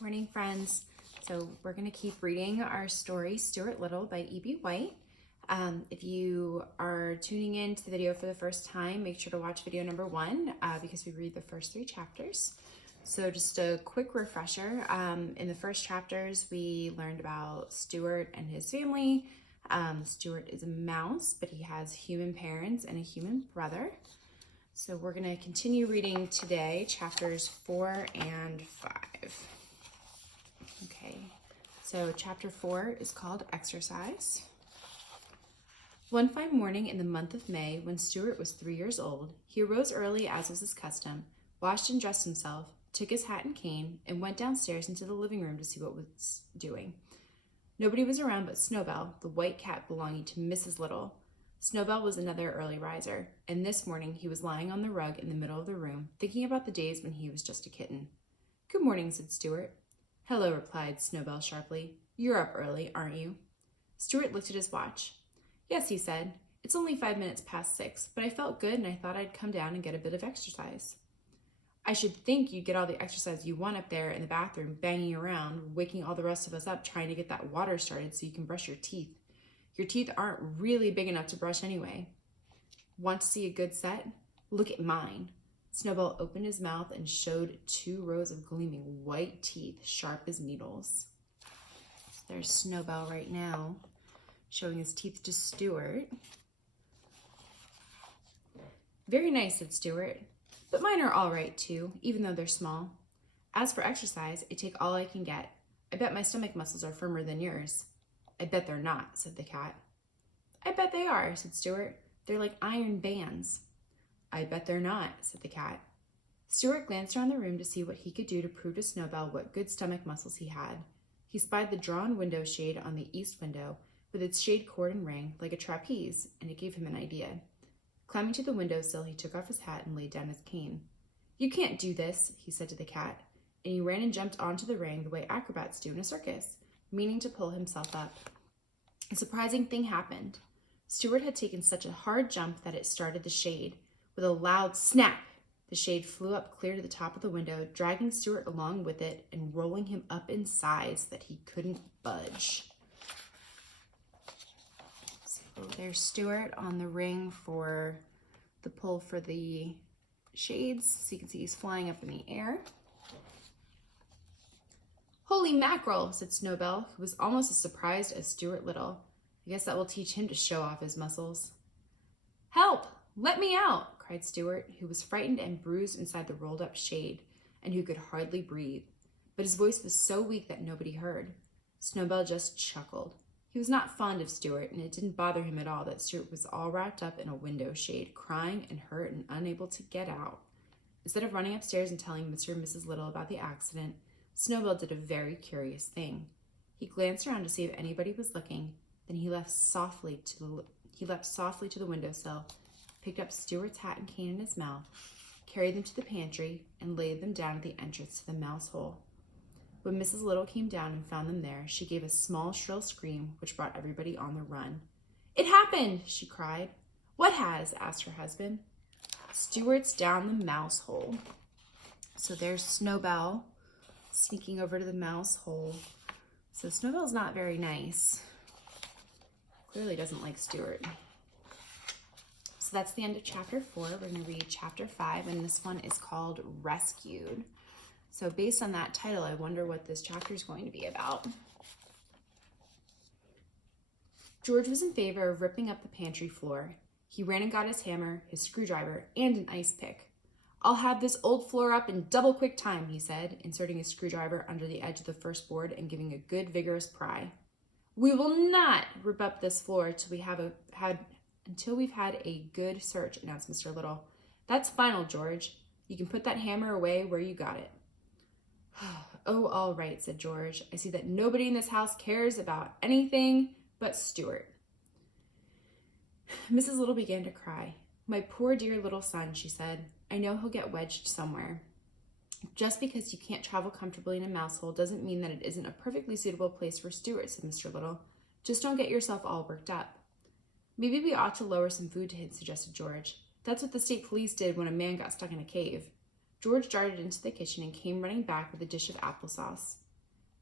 Morning, friends. So we're going to keep reading our story, Stuart Little by E.B. White. If you are tuning in to the video for the first time, make sure to watch video number 1 because we read the first 3 chapters. So just a quick refresher. In the first chapters, we learned about Stuart and his family. Stuart is a mouse, but he has human parents and a human brother. So we're going to continue reading today, chapters 4 and 5. Okay, so chapter 4 is called Exercise. One fine morning in the month of May, when Stuart was 3 years old, he arose early as was his custom, washed and dressed himself, took his hat and cane, and went downstairs into the living room to see what was doing. Nobody was around but Snowbell, the white cat belonging to Mrs. Little. Snowbell was another early riser, and this morning he was lying on the rug in the middle of the room, thinking about the days when he was just a kitten. "Good morning," said Stuart. "Hello," replied Snowbell sharply. "You're up early, aren't you?" Stuart looked at his watch. "Yes," he said. "It's only 5 minutes past 6, but I felt good and I thought I'd come down and get a bit of exercise." "I should think you'd get all the exercise you want up there in the bathroom, banging around, waking all the rest of us up trying to get that water started so you can brush your teeth. Your teeth aren't really big enough to brush anyway. Want to see a good set? Look at mine." Snowbell opened his mouth and showed 2 rows of gleaming white teeth, sharp as needles. So there's Snowbell right now, showing his teeth to Stuart. "Very nice," said Stuart, "but mine are all right too, even though they're small. As for exercise, I take all I can get. I bet my stomach muscles are firmer than yours." "I bet they're not," said the cat. "I bet they are," said Stuart. "They're like iron bands." "I bet they're not," said the cat. Stuart glanced around the room to see what he could do to prove to Snowbell what good stomach muscles he had. He spied the drawn window shade on the east window, with its shade cord and ring, like a trapeze, and it gave him an idea. Climbing to the windowsill, he took off his hat and laid down his cane. "You can't do this," he said to the cat, and he ran and jumped onto the ring the way acrobats do in a circus, meaning to pull himself up. A surprising thing happened. Stuart had taken such a hard jump that it started the shade. With a loud snap, the shade flew up clear to the top of the window, dragging Stuart along with it and rolling him up in sides that he couldn't budge. So there's Stuart on the ring for the pull for the shades. So you can see he's flying up in the air. "Holy mackerel," said Snowbell, who was almost as surprised as Stuart Little. "I guess that will teach him to show off his muscles." "Help! Let me out!" cried Stuart, who was frightened and bruised inside the rolled-up shade, and who could hardly breathe. But his voice was so weak that nobody heard. Snowbell just chuckled. He was not fond of Stuart, and it didn't bother him at all that Stuart was all wrapped up in a window shade, crying and hurt and unable to get out. Instead of running upstairs and telling Mr. and Mrs. Little about the accident, Snowbell did a very curious thing. He glanced around to see if anybody was looking, then he leapt softly to the windowsill, picked up Stuart's hat and cane in his mouth, carried them to the pantry, and laid them down at the entrance to the mouse hole. When Mrs. Little came down and found them there, she gave a small, shrill scream, which brought everybody on the run. "It happened!" she cried. "What has?" asked her husband. "Stuart's down the mouse hole." So there's Snowbell sneaking over to the mouse hole. So Snowbell's not very nice. Clearly doesn't like Stuart. So that's the end of chapter 4. We're going to read chapter 5, and this one is called Rescued. So based on that title, I wonder what this chapter is going to be about. George was in favor of ripping up the pantry floor. He ran and got his hammer, his screwdriver, and an ice pick. "I'll have this old floor up in double quick time," he said, inserting his screwdriver under the edge of the first board and giving a good vigorous pry. "We will not rip up this floor until we've had a good search," announced Mr. Little. "That's final, George. You can put that hammer away where you got it." "Oh, all right," said George. "I see that nobody in this house cares about anything but Stuart." Mrs. Little began to cry. "My poor dear little son," she said. "I know he'll get wedged somewhere." "Just because you can't travel comfortably in a mouse hole doesn't mean that it isn't a perfectly suitable place for Stuart," said Mr. Little. "Just don't get yourself all worked up." "Maybe we ought to lower some food to him," suggested George. "That's what the state police did when a man got stuck in a cave." George darted into the kitchen and came running back with a dish of applesauce.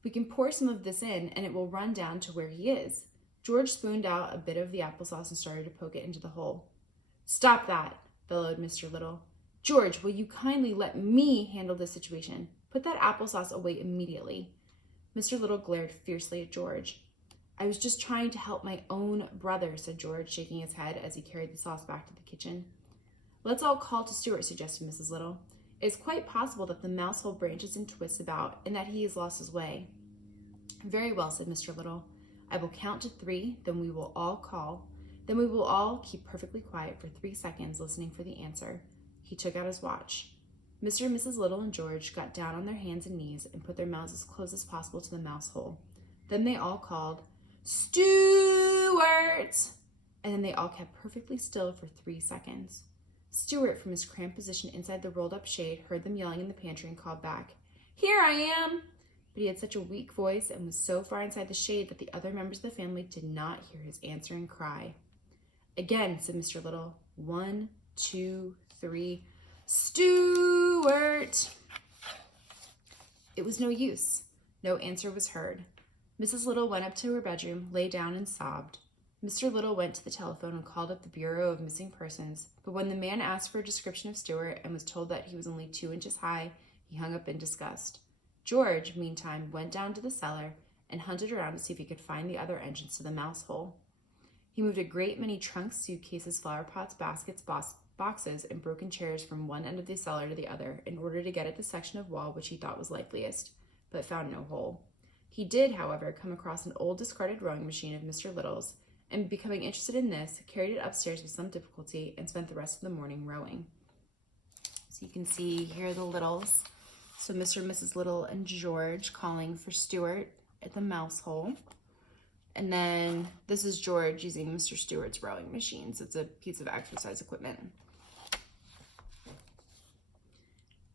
We can pour some of this in and it will run down to where he is. George spooned out a bit of the applesauce and started to poke it into the hole. Stop that, bellowed Mr. Little. George, will you kindly let me handle this situation? Put that applesauce away immediately. Mr. Little glared fiercely at George. I was just trying to help my own brother, said George, shaking his head as he carried the sauce back to the kitchen. Let's all call to Stuart, suggested Mrs. Little. It is quite possible that the mouse hole branches and twists about and that he has lost his way. Very well, said Mr. Little. I will count to 3, then we will all call. Then we will all keep perfectly quiet for 3 seconds, listening for the answer. He took out his watch. Mr. and Mrs. Little and George got down on their hands and knees and put their mouths as close as possible to the mouse hole. Then they all called, Stuart! And then they all kept perfectly still for 3 seconds. Stuart, from his cramped position inside the rolled-up shade, heard them yelling in the pantry and called back, Here I am! But he had such a weak voice and was so far inside the shade that the other members of the family did not hear his answering cry. Again, said Mr. Little. 1, 2, 3. Stuart! It was no use. No answer was heard. Mrs. Little went up to her bedroom, lay down, and sobbed. Mr. Little went to the telephone and called up the Bureau of Missing Persons, but when the man asked for a description of Stuart and was told that he was only 2 inches high, he hung up in disgust. George, meantime, went down to the cellar and hunted around to see if he could find the other entrance to the mouse hole. He moved a great many trunks, suitcases, flower pots, baskets, boxes, and broken chairs from one end of the cellar to the other in order to get at the section of wall which he thought was likeliest, but found no hole. He did, however, come across an old discarded rowing machine of Mr. Little's, and becoming interested in this, carried it upstairs with some difficulty and spent the rest of the morning rowing. So you can see here the Littles. So Mr. and Mrs. Little and George calling for Stuart at the mouse hole. And then this is George using Mr. Stewart's rowing machine. So it's a piece of exercise equipment.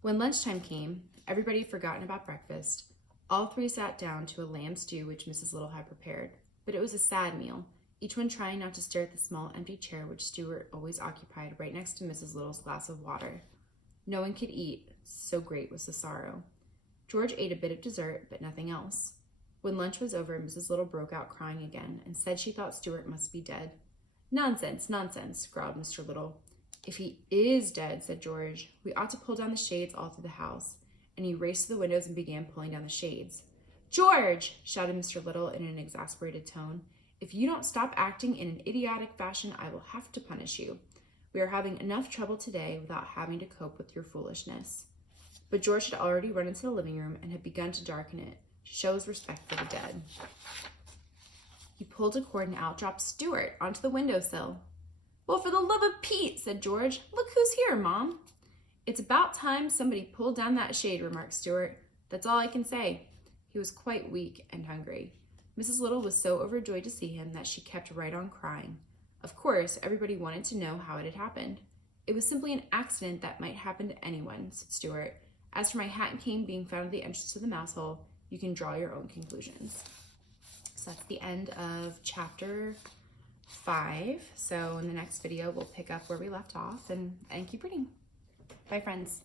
When lunchtime came, everybody had forgotten about breakfast. All 3 sat down to a lamb stew which Mrs. Little had prepared. But it was a sad meal, each one trying not to stare at the small empty chair which Stuart always occupied right next to Mrs. Little's glass of water. No one could eat, so great was the sorrow. George ate a bit of dessert, but nothing else. When lunch was over, Mrs. Little broke out crying again and said she thought Stuart must be dead. Nonsense, nonsense, growled Mr. Little. If he is dead, said George, we ought to pull down the shades all through the house. And he raced to the windows and began pulling down the shades. George, shouted Mr. Little in an exasperated tone, if you don't stop acting in an idiotic fashion, I will have to punish you. We are having enough trouble today without having to cope with your foolishness. But George had already run into the living room and had begun to darken it, to show his respect for the dead. He pulled a cord and out dropped Stuart onto the windowsill. Well, for the love of Pete, said George, look who's here, Mom. It's about time somebody pulled down that shade, remarked Stuart. That's all I can say. He was quite weak and hungry. Mrs. Little was so overjoyed to see him that she kept right on crying. Of course, everybody wanted to know how it had happened. It was simply an accident that might happen to anyone, said Stuart. As for my hat and cane being found at the entrance to the mouse hole, you can draw your own conclusions. So that's the end of chapter 5. So in the next video, we'll pick up where we left off and keep reading. Bye, friends.